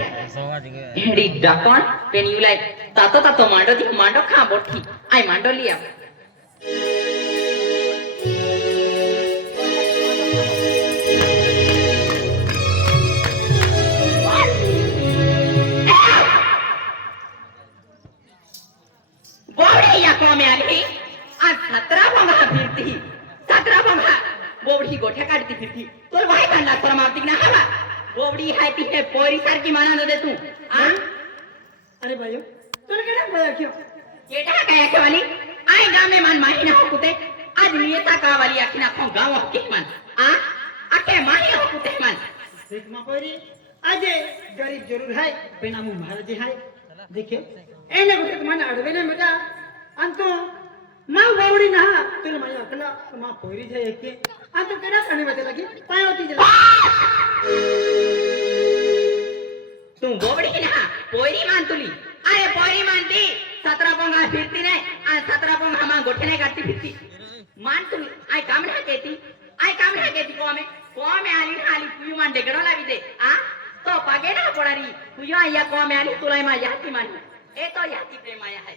Heidi डाकण पेनियुलाई तातो तातो मांडो दी मांडो खा बोठी आई मांडो लिया बोबडी या कोमे आली आज सतरा बंगा फिरती सतरा बंगा बोबडी गोठ्या काढती मारती ना हवा બોબડી હાતી છે પોરી સારખી માણા નો દે તું. આ? અરે ભાઈઓ તું કેડા ભયા ક્યો કેડા કયા કેવાની આય ગામે માન માહી ના કુતે આજ નિયતા કાવાલી આખી નાખો ગામ હકી માન. આ? આખે માહી હો કુતે માન. શેખમાં પોરી આજે ગરીબ જરૂર હાય પેનામુ મહારાજે હાય. દેખ્યો એને ગુટક મને અડવે ને મજા અંતો माँ बावडी ना तुला माझ्या अकला तो माँ पोरी जाय ऐके आता तो केडा आणि माते लागी पायावती जला। तू बोबडी ना, पोरी मान तुली। अरे पोरी मानती सतरा पोंगा फिरती नाही आणि सतरा पोंगा माँ गोठे नाही काढती फिरती। मान तुली आय काम नाही केती आय काम नाही केती कोमे कोमे आली ना आली तुझी मान डेकडो लावी तो पागे ना पोडारी तुझ्या आय्या कोमे आली तुला माझ्या हाती मानली ए तो याती प्रेमाया है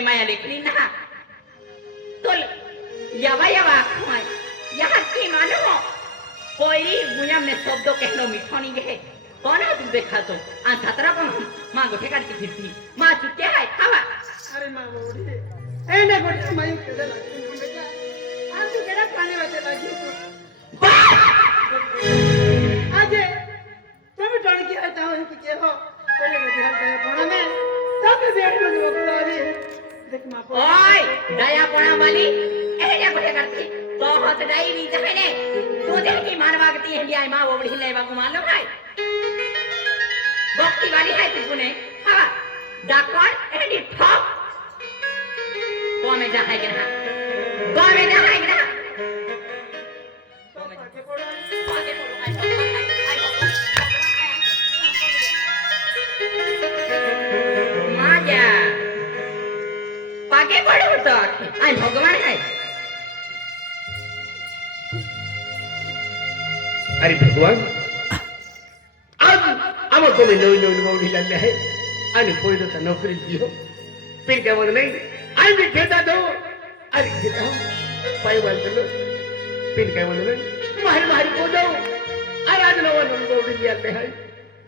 ને માયા લેકરી ના તો યવા યવા હોય યહ કી માનો કોઈ ગુણ્યા ને શબ્દો કહેનો મીઠો નહીં ગહે કોના તું દેખા તો આ છાત્રા પણ માં ગોઠે કાઢતી ફિરતી માં ચૂકે હાય ખાવા અરે માં બોડી એને ગોઠે માયું કેડે લાગી બેટા આ તું કેડા પાણી વાતે લાગી તું આજે તમે ટણકી હતા હું કે હો કોને બધી હાલ કરે પણ અમે તમે બેઠ મને મોકલાવી ওই দয়া পড়া वाली ऐसे कुछ करती तो हत गई नहीं जाने तुझे की मार भागती है आई माँ वो बड़ी ले बाबू मालूम है भक्ति वाली है तू सुने हाँ डाकवार ऐसी ठोक कौन में जहाँ है क्या कौन में जहाँ तो है अरे भगवान, आज आम्हाला तुम्ही नवीन नवीन माऊली लागले आहे आणि पहिलं तर नोकरी दियो पीर काय म्हणत नाही आणि मी घेतात हो अरे घेता हो पाय बांधलो पीर काय म्हणत नाही, मारी मारी पोजाऊ अरे आज नवा नवीन माऊली लागले आहे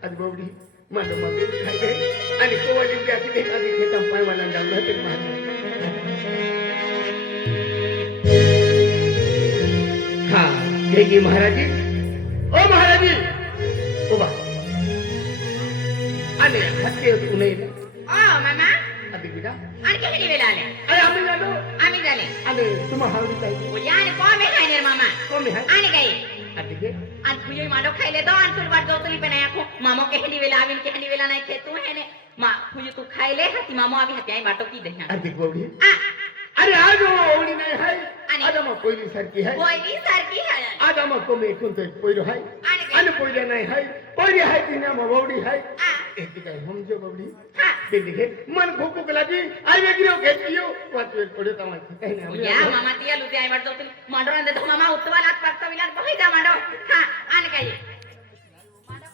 आज माऊली माझं मागे खाय आहे आणि कोवाली बी अशी घेता घेता पाय मला जाऊन ते हा घे की महाराजी ओ महाराजी उभा आणि हत्ती तू नाही ना? ओ मामा। अभी बिना आणखी किती वेळ आले अरे आम्ही झालो आम्ही झाले आणि तुम्हा हळदी पाहिजे उद्या आणि कोण आहे खायने मामा? कोण आहे आणि घे आणि तुझे माडो खायले दो आणि तुला वाट जाऊ तुली पण आखो। मामो केहली वेला आविन केहली वेला नाही खे तू है ने। मा तुझे तू खायले हाती मामो आवी हाती आई वाटो की दे अति गोडी आ अरे आज ओळी नाही हाय. आणि- आज मग पहिली सारखी हाय. कोई सारखी आहे आज मग कमी एकूण तो पहिलो हाय. आणि काय? आणि पहिल्या नाही हाय. पहिली हाय ती ना मग बावडी हाय. आ एक काय हमजो बावडी हा. मन खूप खूप लागी. आई वेगळी घेतली वाच वेळ पडे तमाची काही नाही. आम्ही- मामा ती आलू ते आई वाट जाऊ तुली मांडो रांदे तो मामा उत्तवाला हात पाडतो विलान बघाय जा मांडो हा आणि काय? मांडो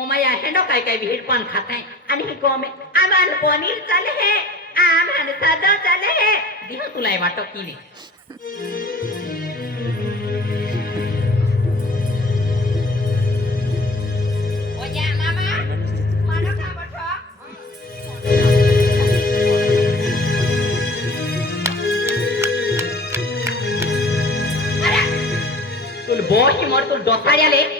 ओमया हेंडो काय काय भीड पण खात आहे आणि ही कोमे आम्हाला पनीर चाले हे आम्हाला साधं चाले हे। दिह तुला वाटो की नाही ओया मामा मानो खा बठो। अरे! तुल बोही मोर तुल डोसाळ्याले आ ए तू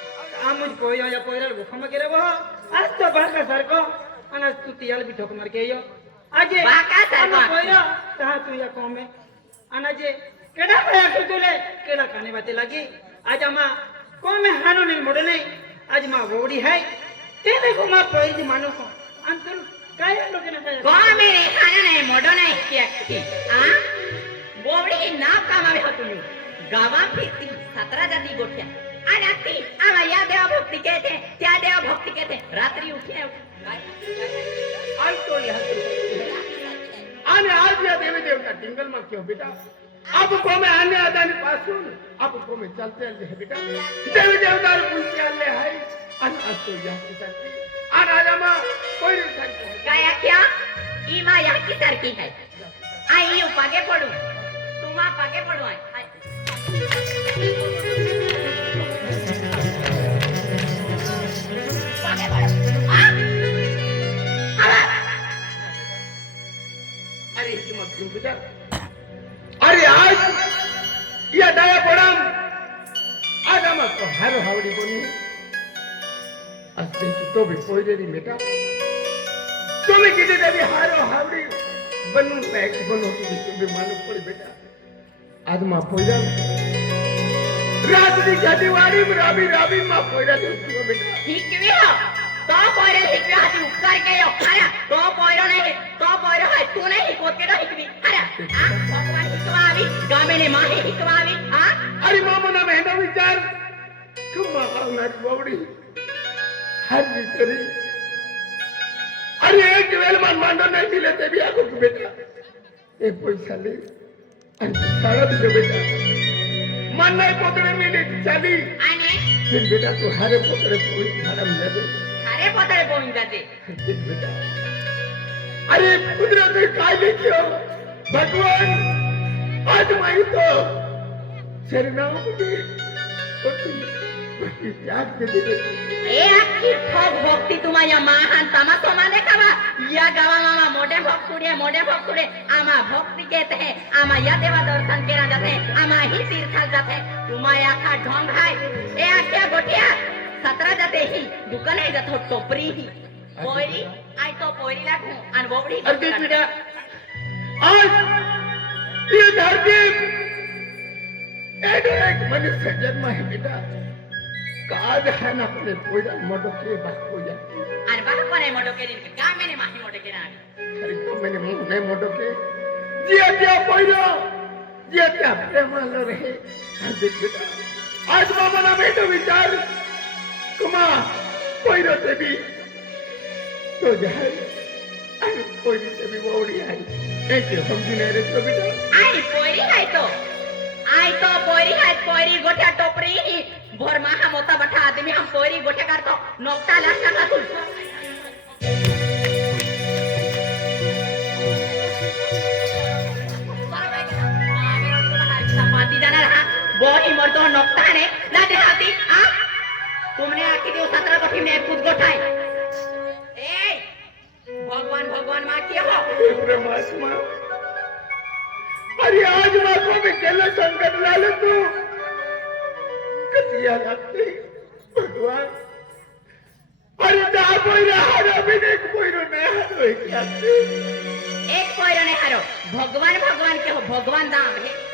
पोयो या पोयरा गुखम के रहो आज तो बाका सारको अन तू तियाल भी ठोक मार के यो। आजे बाका सारको. आमा पोयरा कहा तू या कौम में? अनाजे केडा भया तू तुले केडा खाने बाते लगी? आज आमा कौम में हानो नहीं मोड़े नहीं? आज माँ वोड़ी है। ते देखो माँ पोई दी मानो को। अंतुल काय लोग ना काय कोमेने खाना नाही मोडो नाही की आ बोवडी ना कामावे होतो गावा फिरती सतरा जाती गोठ्या આ રાખતી આવા યા દેવા ભક્તિ કે છે ત્યાં દેવા ભક્તિ કે છે. રાત્રિ ઉઠે આજ તો આને આજ યા દેવી દેવતા જંગલમાં કયો બેટા. આપ કોમે આને આદાની પાસું આપ કોમે ચાલતે હે બેટા. દેવી દેવતા પૂછ્યા આલે હાય અને આજ તો યા સરકી આ રાજામાં કોઈ નહીં સરકી ગયા ક્યાં ઈમાં યા કી સરકી હે આ ઈ પગે પડું. તુમાં પગે પડવાય. ગયું બધા અરે આજ યા ડાયા પડામ. આનામાં તો હારો હાવડી બોલી આજ દેખી તો ભી કોઈ દેરી બેટા તમે કીધી દેવી હારો હાવડી બનવું મેં એક બનો તો ભી માનવું પડી બેટા. આજમાં પોજા રાતની ગાડી વાળી રાબી રાબી માં પોજા દેવું બેટા. ઠીક કે हिकवी हो. तो पोयरो हिकवी हाती उपकार केलो खरा तो पोयरो नाही तो पोयरो आहे तू नाही हिकवत केलो हिकवी खरा आ भगवान हिकवावी गामेने माहे हिकवावी आ अरे मामा मेहना विचार तुम्हा आवनारी बावडी हर तरी। अरे एक वेळ मन मांडो नाही दिले ते बी आगो तू बेटा। एक पैसा ले आणि सारा दिलो बेटा। मन नाही पोतडे मिले चाली आणि फिर बेटा तू हारे पोतडे पोई खाना मिला दे अरे पोतळे पोहून जाते फिर बेटा अरे कुदरत काय लिखियो भगवान आज माही तो शरणाओं की त्याग के दिले ए अख्खी ठोक भक्ती तुम्हा या महान तमासो माने खावा या गावा मामा मोठे भक्त सुडे मोठे भक्त सुडे आमा भक्ती कहते हैं आमा या देवा दर्शन केला जाते आमा ही तीर्थाल जाते तुम्हा या खा ढोंग हाय ए अख्ख्या गोठ्या सतरा जाते ही दुकान आहे जातो टोपरी ही। पोयरी आय तो पोयरी लागू आणि बोबडी अरे देख आज ये धरती एक एक मनुष्य जन्म है बेटा। काज है ना अपने पूजा मडो के बात हो जाती आणि बा कोण आहे मोठो केली गामेने माही मोठो केला अरे तो मैंने मुँह नहीं मोडो के। जिया जिया पोइरो जिया क्या प्रेम लो रहे? बेटा आज मामा ना बेटो विचार। कुमा पोइरो ते भी तो जाए अरे ते भी वोड़ी आई। एक हम भी नहीं रहे तो आणि पोयरी हाय तो। आय तो पोयरी हाय पोयरी गोठ्या टोपरी। ही भोर माहा बठा आदमी हम पोयरी गोठ्या काढतो नोकटा लागता का तू। चपाती जाणार हा मरतो नोकताने लाटे हाती हा तुमने आखी दिवस सतरा कोठी ने खुद गोठाय ए भगवान भगवान मा की हो परमात्मा अरे आज माको में केला संकट लाल तू कतिया लागते भगवान अरे दा कोई रहा ना भी देख कोई रो नहीं हारो है क्या एक पोयरो ने हारो भगवान भगवान के हो भगवान दाम है भगवान दाम है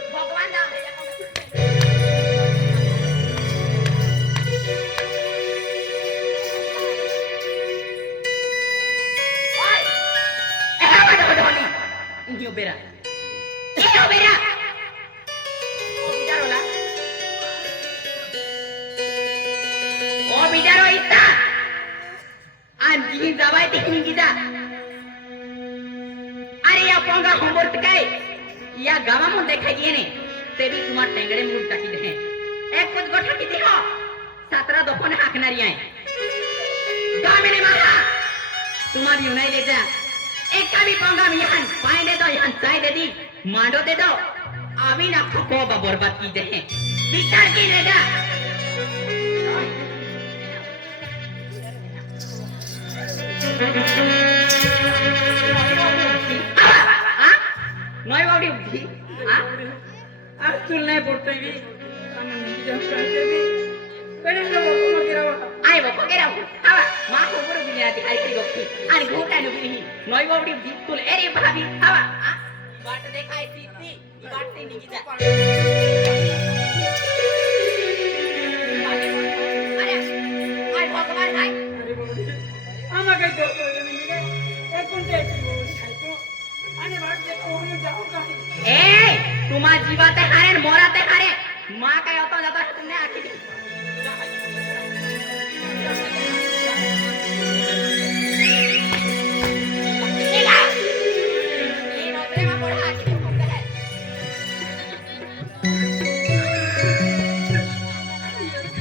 বেড়া বেড়া दे दो आवी ना खपो बा बर्बाद की दे विचार की रेगा নয় বাউডি উঠি आज तुला नाही बोलतोय मी आणि म्हणजे सांगते मी. पेढ्याचं बोलतो मग गिरावा. আই বাবা কেরা হাওয়া মা তো বড় বিনি আতি আই কই গপি আর ঘোটা নো বিনি নয় বাউডি উঠি তুল এরে ভাবি হাওয়া বাটতে খাই তিতি বাটতে নিগি যা। তোমার জীবাতে হারে মরাতে হারে মা কায় অত যাতে আঁকি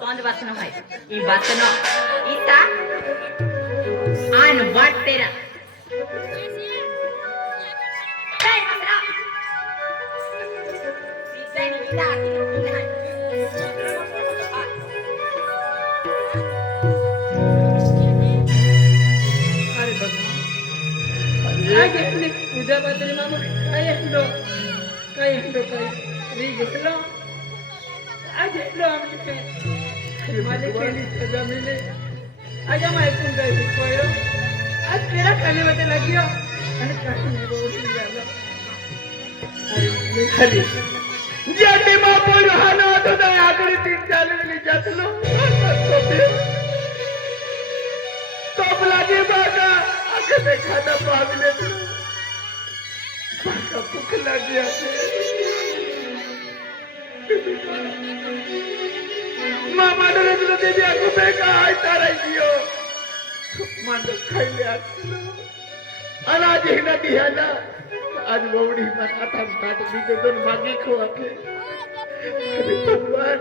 తోంది వసనం ఈ వసనం ఈత ఆయన బట్టెరా Thank. मामा काय हंडो काय हंडो काय री घेतलो काय घेतलो आम्ही काय मला केली सजा मिले आज आम्ही ऐकून काय शिकवायलो आज तेरा खाली मध्ये लागियो आणि काही नाही बाबा झालं हरी ज्याने माँ हानो तो ना आगरी तीन चाल में जात लो तो भी तो लागे बागा आगे देखा ना पागले तो देवी आगो बेका आई तारा दियो। मांडो खाइले आगलो अनाज ही ना दियाला आज बवड़ी मन आता काट दी के दोन मांगी खो आके। अरे भगवान।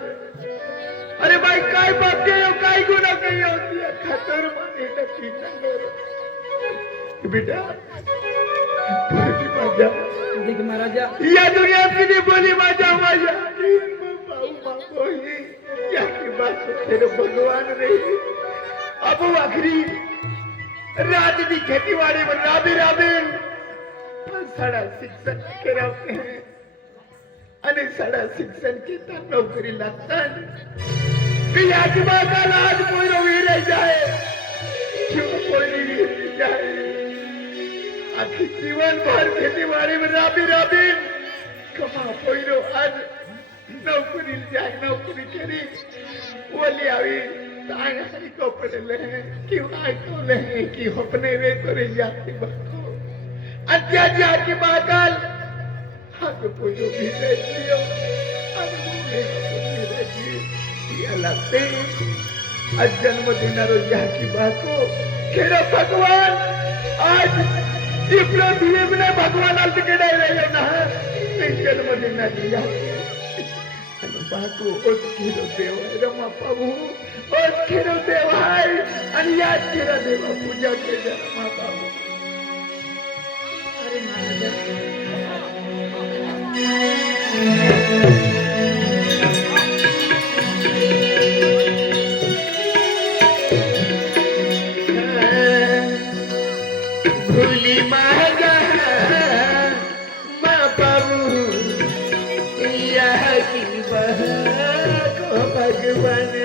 अरे भाई, काय बाप के हो, काय गुना होती है? खतर माने न पीना लो बेटा माझ्या महाराजा. या दुनियात किती बोली माझ्या माझ्या. भगवान रे. अब आखरी. रात दी खेती वाले में राबे राबे सारा शिक्षण के राबे अने सारा शिक्षण के तर नौकरी लागतात मी याची बाजाला आज कोई रवी जाए. आखी जीवनभर खेतीबाडी में राबी राबी। पोयरो आज नोकरी जाय नोकरी करी। ओली आवी हरी को पड़ले क्यों आय तो ले कि अपने रे करे जाती बाको अत्याचार की बाकाल हाथ पूजो भी देखियो आज मुझे भी देखिए ये लगते आज जन्म देना रोज यहाँ की बात। भगवान इतना भगवान रहे ना। नहीं जन्म देना दिया। खेरो देव रमा खेरो देव हाय खेरा देवा पूजा के रमा पाहू अरे की बहन को भगवान भगवान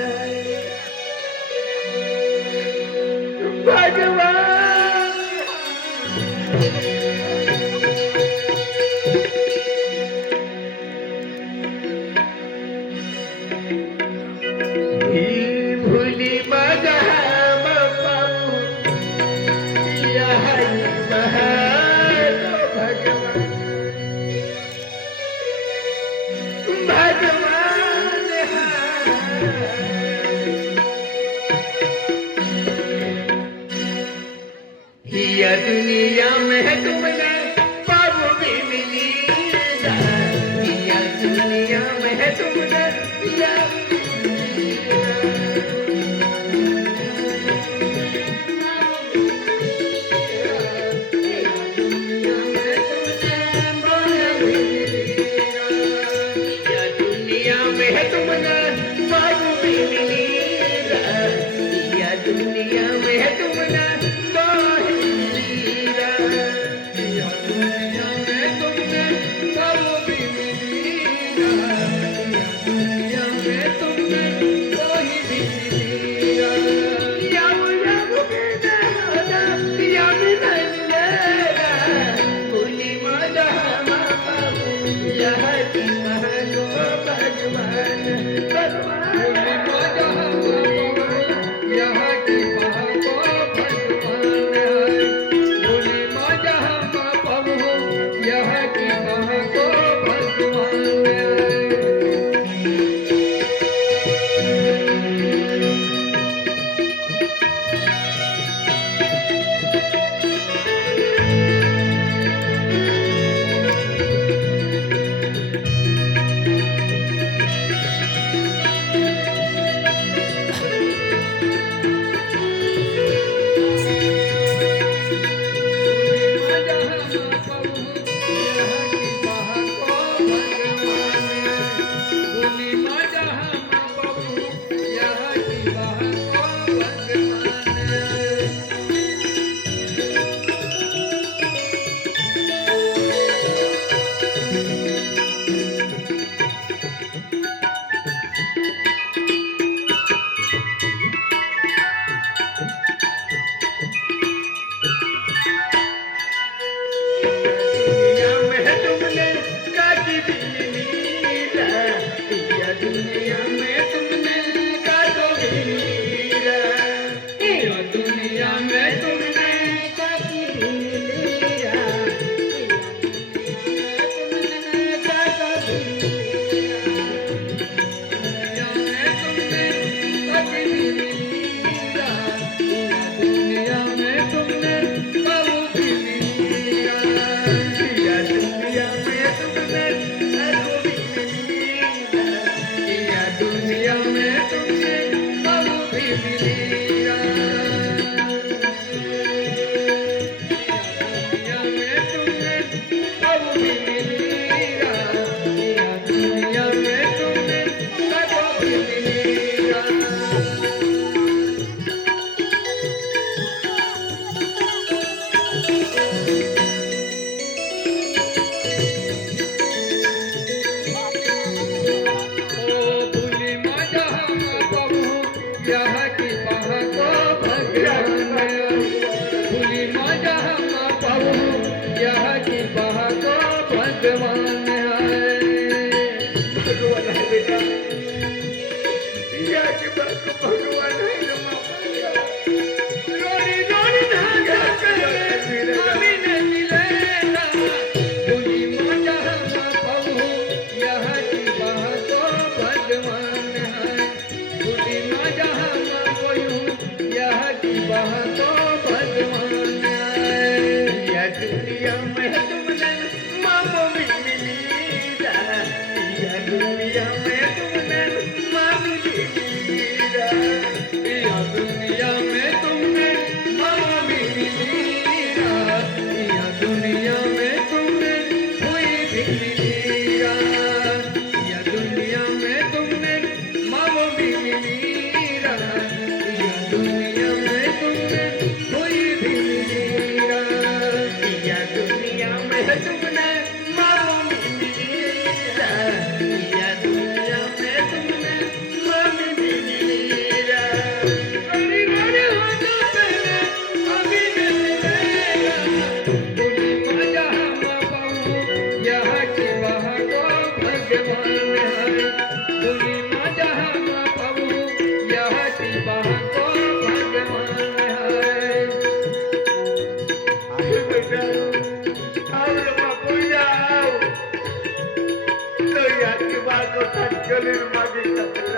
Thank you, Pastor Manuel.